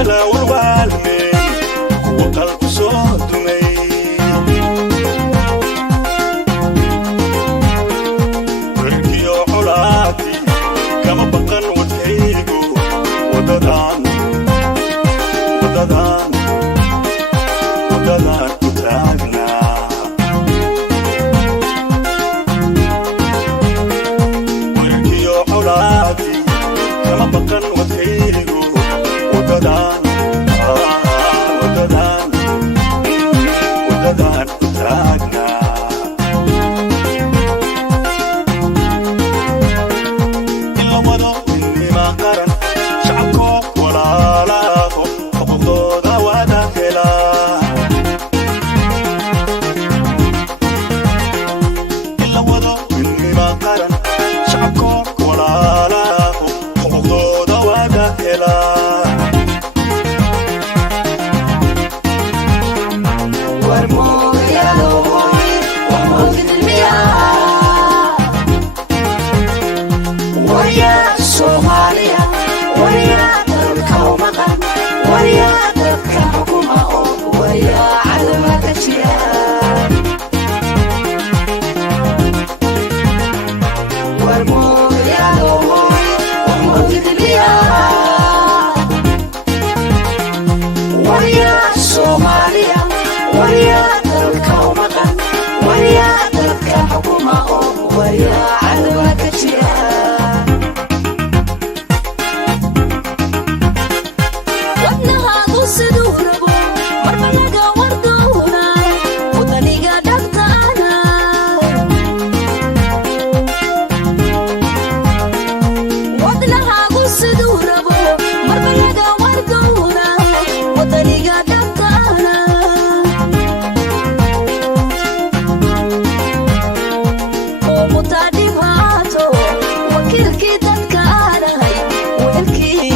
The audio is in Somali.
kala walwaalmeen kuwa qalku soo dumay warkiyo colaati kama baqan wadkaygu wadadaan ku taagnaa warkiyo colaati kama baqan wadkaygu wadadaan ku taagnaa ila wado midnima qaran shacabkoo walaalaado xuquuqdooda wada helaa ila wado midnima qaran shacabkoo walaalaado xuquuqdooda wada helaa ومتعدي وعاتو وكل كي تتكالهي وكل كي